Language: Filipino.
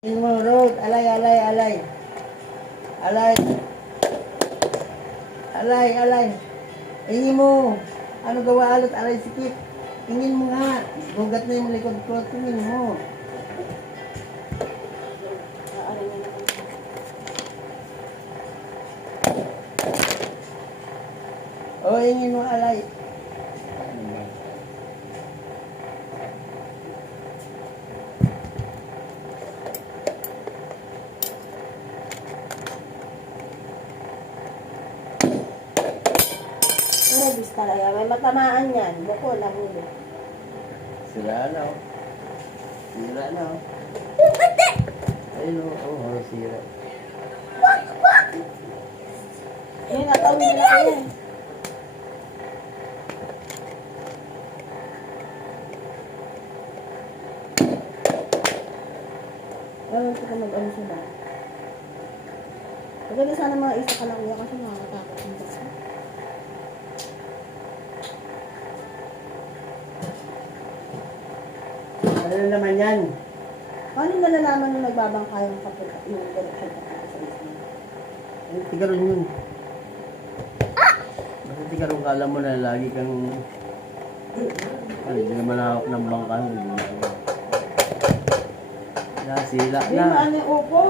Tingin mo, road. Alay, alay, alay. Alay. Alay, alay. Tingin mo. Ano gawa alot? Alay, sikip. Tingin mo nga. Bugat na yung likod ko. Tingin mo. O, tingin mo, alay. Bis talaga. May matamaan yan. Buko na huli. Sira na, oh. Sira na, oh. Ayun, oh, sira. Yun, natawin nila ko yan. Ayaw ko mag-ano siya ba? Pagkali sana mga isa ka lang uya kasi nakakatakot yung basta. Ano naman yan? Paano nalalaman nung nagbabangka yung kapit yung direction papunta sa isla? Ay, tigaron yun. Basta tigaron ka, alam mo na lagi kang... Ay, hindi naman hawak ng bangka. Nasila Hindi na. maano yung upo.